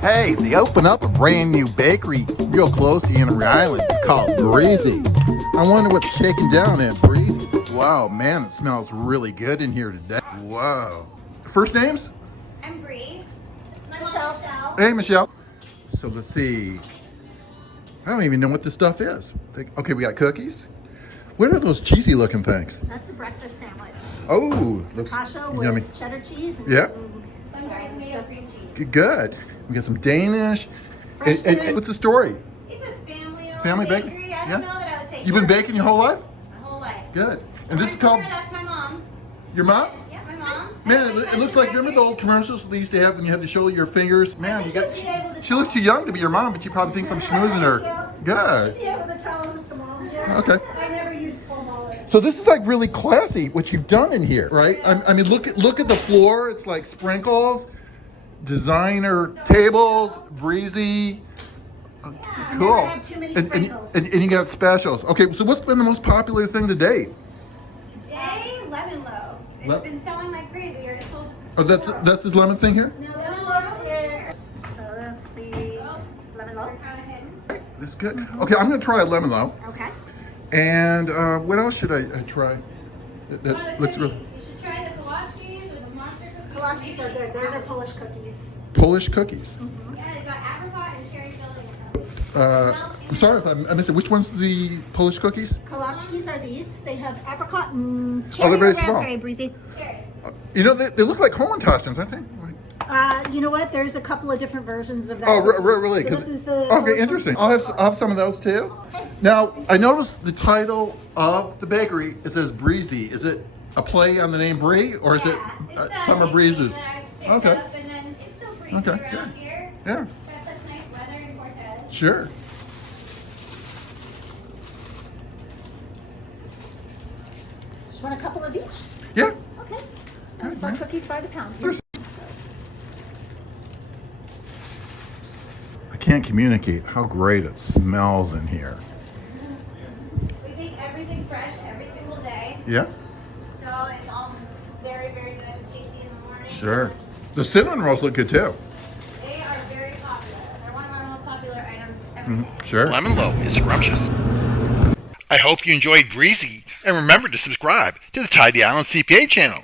Hey, they opened up a brand new bakery real close to Henry Island. It's called Breezy. I wonder what's shaking down at Breezy. Wow, man, it smells really good in here today. Wow. First names? I'm Bree. Michelle. Hey, Michelle. So let's see. I don't even know what this stuff is. Okay, we got cookies. What are those cheesy looking things? That's a breakfast sandwich. Oh, looks Focaccia yummy. with cheddar cheese. And Yeah. Sometimes made of cream cheese. Good. We got some Danish. Fresh And what's the story? It's a family-owned Family bakery. bakery? I don't know that I would say. You've been baking your whole life? My whole life. Good. And this is called That's my mom. your mom? Yeah, my mom. Man, it looks like, remember the old commercials they used to have when you had to show your fingers? Man, you got, she looks too young to be your mom, but she probably thinks I'm schmoozing her. Good. Yeah, with a towel who's the mom. Yeah. Okay. I never used palm oil. So this is like really classy what you've done in here, right? I mean, look at the floor. It's like sprinkles, designer tables, breezy. Okay, cool. Never had too many sprinkles. And you got specials. Okay, so what's been the most popular thing to date? Today, lemon loaf. It's been selling like crazy. You're just told. Oh, that's this lemon thing here? No, lemon loaf is. So that's the lemon loaf. Kind of hidden. This is good. Okay, I'm gonna try a lemon loaf. Okay. And what else should I try? That One of the looks cookies. real. You should try the kolaczkis or the monster cookies. Kolaczkis are good. Those are Polish cookies. Polish cookies. Yeah, they've got apricot and cherry filling. I'm sorry if I missed it. Which one's the Polish cookies? Kolaczkis are these. They have apricot and Oh, cherry they're very or small. raspberry, Breezy. Cherry. You know, they look like Hohentostens, aren't they? You know what? There's a couple of different versions of that. Oh, really? So 'Cause- this is the okay, Polish interesting. one. I'll have some of those too. Now, I noticed the title of the bakery. It says Breezy. Is it a play on the name Bree, or is it It's Summer a Breezes? that I picked Okay. up, and then it's so breezy Okay, around good. here. Yeah, It's got such nice weather in Cortez. sure. Just want a couple of each? Yeah. Okay. Good, Sell man. cookies by the pound. There's- I can't communicate how great it smells in here. We make everything fresh every single day, Yeah, so it's all very, very good and tasty in the morning. sure. The cinnamon rolls look good too. They are very popular. They're one of our most popular items every day. Sure. Lemon loaf is scrumptious. I hope you enjoyed Breezy, and remember to subscribe to the Tidy Island CPA channel.